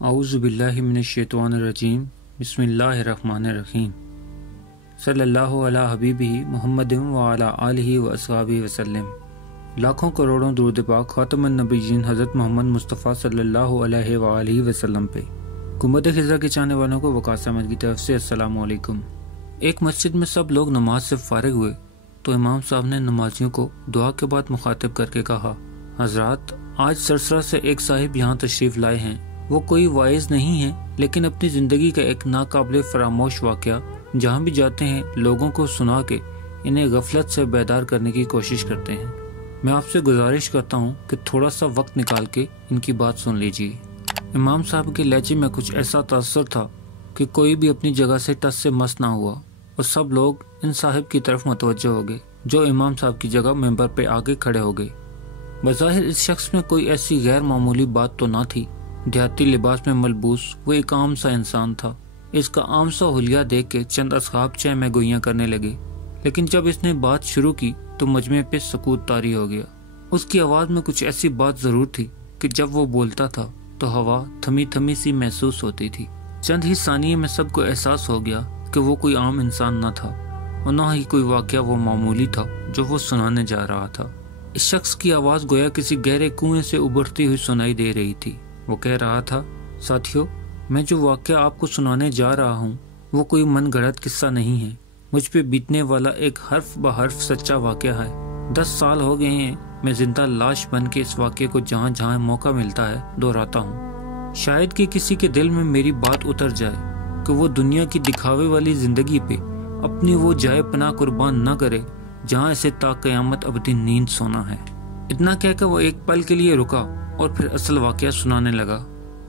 اعوذ باللہ من الشیطان الرجیم بسم اللہ الرحمن الرحیم صلی اللہ علی حبیبہ محمد وعلی آلہ واصحابہ وسلم۔ لاکھوں کروڑوں درود پاک خاتم النبیین حضرت محمد مصطفیٰ صلی اللہ علیہ وآلہ وسلم پہ۔ گنبد خضرا کے چاہنے والوں کو وقاص احمد کی طرف سے السلام علیکم۔ ایک مسجد میں سب لوگ نماز سے فارغ ہوئے تو امام صاحب نے نمازیوں کو دعا کے بعد مخاطب کر کے کہا، حضرات آج سرسرہ سے ایک صاحب یہاں تشریف لائے ہیں۔ وہ کوئی واعظ نہیں ہے، لیکن اپنی زندگی کا ایک ناقابل فراموش واقعہ جہاں بھی جاتے ہیں لوگوں کو سنا کے انہیں غفلت سے بیدار کرنے کی کوشش کرتے ہیں۔ میں آپ سے گزارش کرتا ہوں کہ تھوڑا سا وقت نکال کے ان کی بات سن لیجیے۔ امام صاحب کے لہجے میں کچھ ایسا تاثر تھا کہ کوئی بھی اپنی جگہ سے ٹس سے مس نہ ہوا اور سب لوگ ان صاحب کی طرف متوجہ ہو گئے جو امام صاحب کی جگہ ممبر پہ آگے کھڑے ہو گئے۔ بظاہر اس شخص میں کوئی ایسی غیر معمولی بات تو نہ تھی۔ دیہاتی لباس میں ملبوس وہ ایک عام سا انسان تھا۔ اس کا عام سا حلیہ دیکھ کے چند اصحاب چہ میں گوئیاں کرنے لگے، لیکن جب اس نے بات شروع کی تو مجمع پہ سکوت طاری ہو گیا۔ اس کی آواز میں کچھ ایسی بات ضرور تھی کہ جب وہ بولتا تھا تو ہوا تھمی تھمی سی محسوس ہوتی تھی۔ چند ہی ثانیے میں سب کو احساس ہو گیا کہ وہ کوئی عام انسان نہ تھا اور نہ ہی کوئی واقعہ وہ معمولی تھا جو وہ سنانے جا رہا تھا۔ اس شخص کی آواز گویا کسی گہرے کنویں سے ابھرتی ہوئی سنائی دے رہی تھی۔ وہ کہہ رہا تھا، ساتھیو، میں جو واقعہ آپ کو سنانے جا رہا ہوں وہ کوئی من گھڑت قصہ نہیں ہے، مجھ پہ بیتنے والا ایک حرف بحرف سچا واقعہ ہے۔ 10 سال ہو گئے ہیں میں زندہ لاش بن کے اس واقعے کو جہاں جہاں موقع ملتا ہے دہراتا ہوں۔ شاید کہ کسی کے دل میں میری بات اتر جائے کہ وہ دنیا کی دکھاوے والی زندگی پہ اپنی وہ جائے پناہ قربان نہ کرے جہاں اسے تا قیامت ابدی نیند سونا ہے۔ اتنا کہہ کہ وہ ایک پل کے لیے رکا اور پھر اصل واقعہ سنانے لگا۔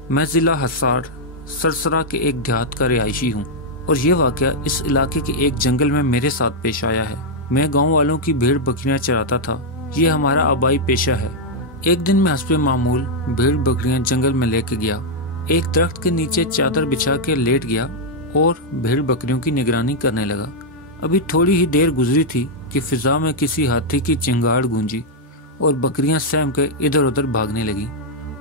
میں ضلع حصار سرسرہ کے ایک دیہات کا رہائشی ہوں اور یہ واقعہ اس علاقے کے ایک جنگل میں میرے ساتھ پیش آیا ہے۔ میں گاؤں والوں کی بھیڑ بکریاں چراتا تھا، یہ ہمارا آبائی پیشہ ہے۔ ایک دن میں حسب معمول بھیڑ بکریاں جنگل میں لے کے گیا، ایک درخت کے نیچے چادر بچھا کے لیٹ گیا اور بھیڑ بکریوں کی نگرانی کرنے لگا۔ ابھی تھوڑی ہی دیر گزری تھی کہ فضا میں کسی ہاتھی کی چنگاڑ گونجی اور بکریاں سہم کے ادھر ادھر بھاگنے لگی۔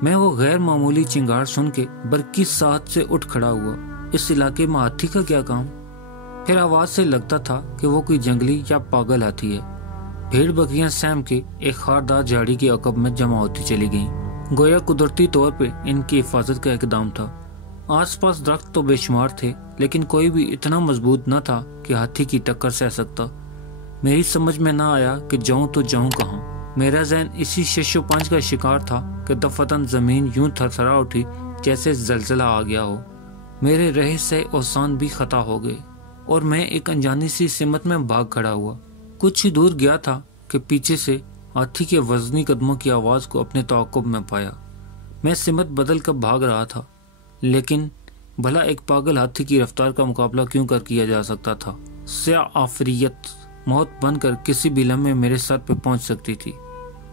میں وہ غیر معمولی چنگاڑ سن کے برقی ساتھ سے اٹھ کھڑا ہوا۔ اس علاقے میں ہاتھی کا کیا کام؟ پھر آواز سے لگتا تھا کہ وہ کوئی جنگلی یا پاگل ہاتھی ہے۔ بھیڑ بکریاں سہم کے ایک خاردار جھاڑی کے عقب میں جمع ہوتی چلی گئیں، گویا قدرتی طور پہ ان کی حفاظت کا اقدام تھا۔ آس پاس درخت تو بے شمار تھے، لیکن کوئی بھی اتنا مضبوط نہ تھا کہ ہاتھی کی ٹکر سہ سکتا۔ میری سمجھ میں نہ آیا کہ جاؤں تو جاؤں کہاں۔ میرا ذہن اسی شش و پنج کا شکار تھا کہ دفعتاً زمین یوں تھرتھرا اٹھی جیسے زلزلہ آ گیا ہو۔ میرے رہے سے اوسان بھی خطا ہو گئے اور میں ایک انجانی سی سمت میں بھاگ کھڑا ہوا۔ کچھ ہی دور گیا تھا کہ پیچھے سے ہاتھی کے وزنی قدموں کی آواز کو اپنے تعاقب میں پایا۔ میں سمت بدل کر بھاگ رہا تھا، لیکن بھلا ایک پاگل ہاتھی کی رفتار کا مقابلہ کیوں کر کیا جا سکتا تھا؟ سیاہ آفریت موت بن کر کسی بھی لمحے میرے سر پہ پہنچ سکتی تھی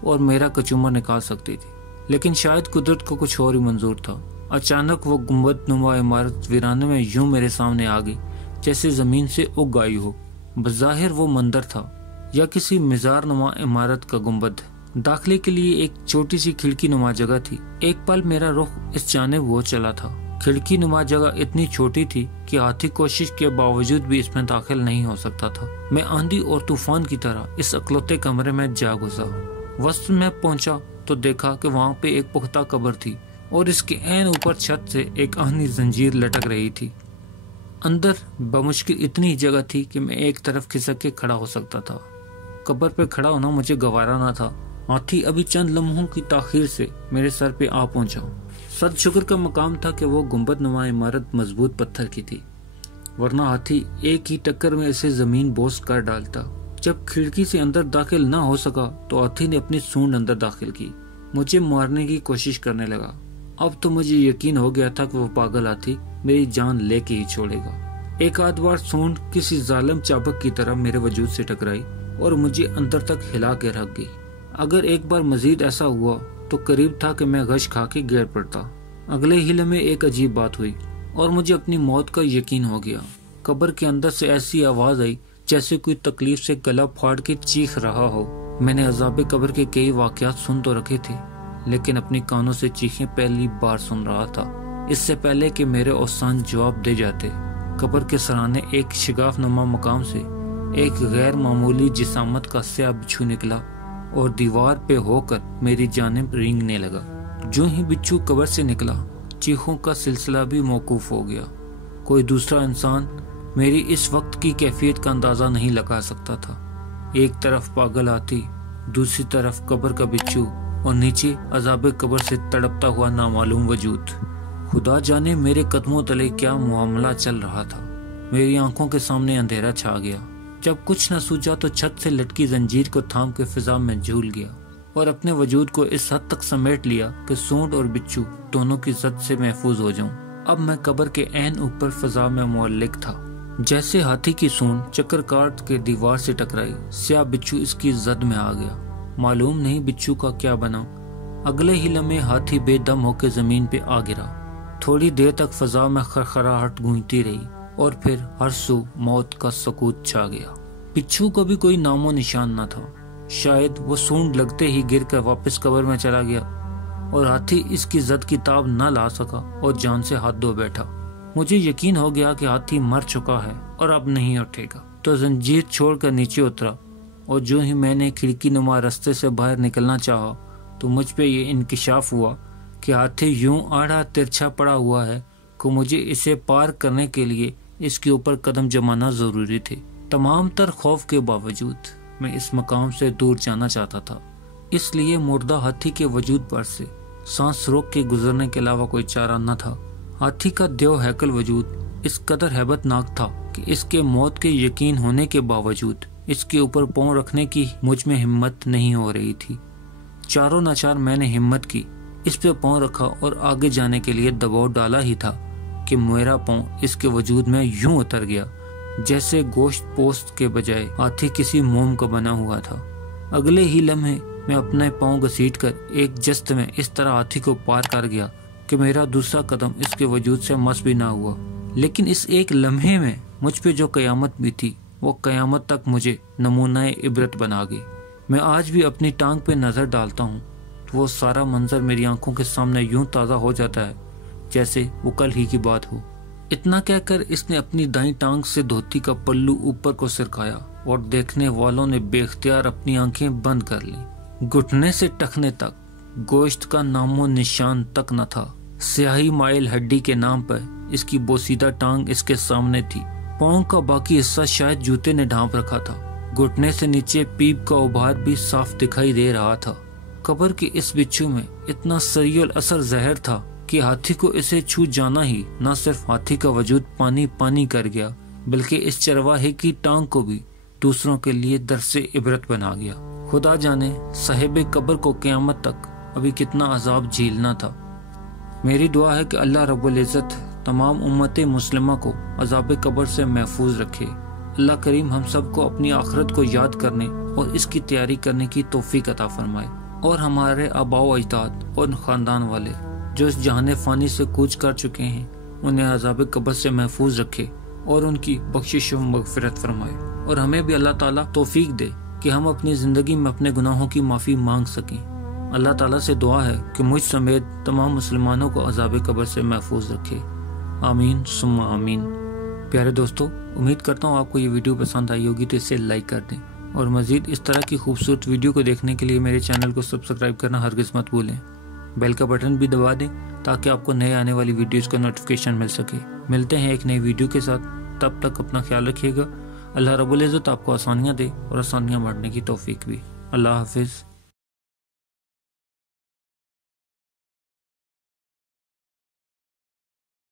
اور میرا کچومر نکال سکتی تھی، لیکن شاید قدرت کو کچھ اور ہی منظور تھا۔ اچانک وہ گنبد نما عمارت ویرانے میں یوں میرے سامنے آ گئی جیسے زمین سے اگ آئی ہو۔ بظاہر وہ مندر تھا یا کسی مزار نما عمارت کا گنبد۔ داخلے کے لیے ایک چھوٹی سی کھڑکی نما جگہ تھی۔ ایک پل میرا رخ اس جانب ہو چلا تھا۔ کھڑکی نما جگہ اتنی چھوٹی تھی کہ ہاتھی کوشش کے باوجود بھی اس میں داخل نہیں ہو سکتا تھا۔ میں آندھی اور طوفان کی طرح اس اکلوتے کمرے میں جا گھسا۔ وسط میں پہنچا تو دیکھا کہ وہاں پہ ایک پختہ قبر تھی اور اس کے عین اوپر چھت سے ایک آہنی زنجیر لٹک رہی تھی۔ اندر بمشکل اتنی جگہ تھی کہ میں ایک طرف کھسک کے کھڑا ہو سکتا تھا۔ قبر پہ کھڑا ہونا مجھے گوارا نہ تھا۔ ہاتھی ابھی چند لمحوں کی تاخیر سے میرے سر پہ آ پہنچا۔ صد شکر کا مقام تھا کہ وہ گنبد نما عمارت مضبوط پتھر کی تھی، ورنہ ہاتھی ایک ہی ٹکر میں اسے زمین بوس کر ڈالتا۔ جب کھڑکی سے اندر داخل نہ ہو سکا تو ہاتھی نے اپنی سونڈ اندر داخل کی، مجھے مارنے کی کوشش کرنے لگا۔ اب تو مجھے یقین ہو گیا تھا کہ وہ پاگل ہاتھی میری جان لے کے ہی چھوڑے گا۔ ایک آدھ بار سونڈ کسی ظالم چابک کی طرح میرے وجود سے ٹکرائی اور مجھے اندر تک ہلا کے رکھ گئی۔ اگر ایک بار مزید ایسا ہوا تو قریب تھا کہ میں غش کھا کے گر پڑتا۔ اگلے ہی لمحے ایک عجیب بات ہوئی اور مجھے اپنی موت کا یقین ہو گیا۔ قبر کے اندر سے ایسی آواز آئی جیسے کوئی تکلیف سے گلا پھاڑ کے چیخ رہا ہو۔ میں نے عذاب قبر کے کئی واقعات سن تو رکھے تھے، لیکن اپنی کانوں سے چیخیں پہلی بار سن رہا تھا۔ اس سے پہلے کہ میرے اوسان جواب دے جاتے، قبر کے سرانے ایک شگاف نما مقام سے ایک غیر معمولی جسامت کا سیاہ بچھو نکلا اور دیوار پہ ہو کر میری جانب رینگنے لگا۔ جو ہی بچھو قبر سے نکلا، چیخوں کا سلسلہ بھی موقوف ہو گیا۔ کوئی دوسرا انسان میری اس وقت کی کیفیت کا اندازہ نہیں لگا سکتا تھا۔ ایک طرف پاگل ہاتھی، دوسری طرف قبر کا بچھو اور نیچے عذاب قبر سے تڑپتا ہوا نامعلوم وجود۔ خدا جانے میرے قدموں تلے کیا معاملہ چل رہا تھا۔ میری آنکھوں کے سامنے اندھیرا چھا گیا۔ جب کچھ نہ سوچا تو چھت سے لٹکی زنجیر کو تھام کے فضا میں جھول گیا اور اپنے وجود کو اس حد تک سمیٹ لیا کہ سونڈ اور بچھو دونوں کی زد سے محفوظ ہو جاؤں۔ اب میں قبر کے عین اوپر فضا میں معلق تھا۔ جیسے ہاتھی کی سونڈ چکر کاٹ کے دیوار سے ٹکرائی، سیاہ بچھو اس کی زد میں آ گیا۔ معلوم نہیں بچھو کا کیا بنا۔ اگلے ہی لمحے ہاتھی بے دم ہو کے زمین پہ آ گرا۔ تھوڑی دیر تک فضا میں خرخراہٹ گونجتی رہی اور پھر ہر سو موت کا سکوت چھا گیا۔ بچھو کا بھی کوئی نام و نشان نہ تھا۔ شاید وہ سونڈ لگتے ہی گر کر واپس قبر میں چلا گیا اور ہاتھی اس کی زد کی تاب نہ لا سکا اور جان سے ہاتھ دھو بیٹھا۔ مجھے یقین ہو گیا کہ ہاتھی مر چکا ہے اور اب نہیں اٹھے گا، تو زنجیر چھوڑ کر نیچے اترا اور جو ہی میں نے کھڑکی نما رستے سے باہر نکلنا چاہا تو مجھ پہ یہ انکشاف ہوا کہ ہاتھی یوں آڑا ترچھا پڑا ہوا ہے کہ مجھے اسے پار کرنے کے لیے اس کے اوپر قدم جمانا ضروری تھے۔ تمام تر خوف کے باوجود میں اس مقام سے دور جانا چاہتا تھا، اس لیے مردہ ہاتھی کے وجود پر سے سانس روک کے گزرنے کے علاوہ کوئی چارہ نہ تھا۔ ہاتھی کا دیو ہیکل وجود اس قدر ہیبت ناک تھا کہ اس کے موت کے یقین ہونے کے باوجود اس کے اوپر پاؤں رکھنے کی مجھ میں ہمت نہیں ہو رہی تھی۔ چاروں ناچار میں نے ہمت کی، اس پہ پاؤں رکھا اور آگے جانے کے لیے دباؤ ڈالا ہی تھا کہ میرا پاؤں اس کے وجود میں یوں اتر گیا جیسے گوشت پوست کے بجائے ہاتھی کسی موم کا بنا ہوا تھا۔ اگلے ہی لمحے میں اپنے پاؤں گھسیٹ کر ایک جست میں اس طرح ہاتھی کو پار کر گیا کہ میرا دوسرا قدم اس کے وجود سے مس بھی نہ ہوا۔ لیکن اس ایک لمحے میں مجھ پہ جو قیامت بھی تھی وہ قیامت تک مجھے نمونہ عبرت بنا گئی۔ میں آج بھی اپنی ٹانگ پہ نظر ڈالتا ہوں تو وہ سارا منظر میری آنکھوں کے سامنے یوں تازہ ہو جاتا ہے جیسے وہ کل ہی کی بات ہو۔ اتنا کہہ کر اس نے اپنی دائیں ٹانگ سے دھوتی کا پلو اوپر کو سرکایا اور دیکھنے والوں نے بے اختیار اپنی آنکھیں بند کر لیں۔ گھٹنے سے ٹخنے تک گوشت کا نام و نشان تک نہ تھا۔ سیاہی مائل ہڈی کے نام پر اس کی بوسیدہ ٹانگ اس کے سامنے تھی۔ پاؤں کا باقی حصہ شاید جوتے نے ڈھانپ رکھا تھا۔ گھٹنے سے نیچے پیپ کا ابھار بھی صاف دکھائی دے رہا تھا۔ قبر کے اس بچھو میں اتنا سریع الاثر زہر تھا کہ ہاتھی کو اسے چھو جانا ہی نہ صرف ہاتھی کا وجود پانی پانی کر گیا بلکہ اس چرواہے کی ٹانگ کو بھی دوسروں کے لیے درس عبرت بنا گیا۔ خدا جانے صاحب قبر کو قیامت تک ابھی کتنا عذاب جھیلنا تھا۔ میری دعا ہے کہ اللہ رب العزت تمام امت مسلمہ کو عذاب قبر سے محفوظ رکھے۔ اللہ کریم ہم سب کو اپنی آخرت کو یاد کرنے اور اس کی تیاری کرنے کی توفیق عطا فرمائے، اور ہمارے آباء و اجداد اور خاندان والے جو اس جہان فانی سے کوچ کر چکے ہیں انہیں عذاب قبر سے محفوظ رکھے اور ان کی بخشش و مغفرت فرمائے، اور ہمیں بھی اللہ تعالیٰ توفیق دے کہ ہم اپنی زندگی میں اپنے گناہوں کی معافی مانگ سکیں۔ اللہ تعالیٰ سے دعا ہے کہ مجھ سمیت تمام مسلمانوں کو عذاب قبر سے محفوظ رکھے، آمین ثم آمین۔ پیارے دوستو، امید کرتا ہوں آپ کو یہ ویڈیو پسند آئی ہوگی، تو اسے لائک کر دیں، اور مزید اس طرح کی خوبصورت ویڈیو کو دیکھنے کے لیے میرے چینل کو سبسکرائب کرنا ہرگز مت بھولیں۔ بیل کا بٹن بھی دبا دیں تاکہ آپ کو نئے آنے والی ویڈیوز کا نوٹیفیکیشن مل سکے۔ ملتے ہیں ایک نئی ویڈیو کے ساتھ، تب تک اپنا خیال رکھیے گا۔ اللہ رب العزت آپ کو آسانیاں دے اور آسانیاں بانٹنے کی توفیق بھی۔ اللہ حافظ۔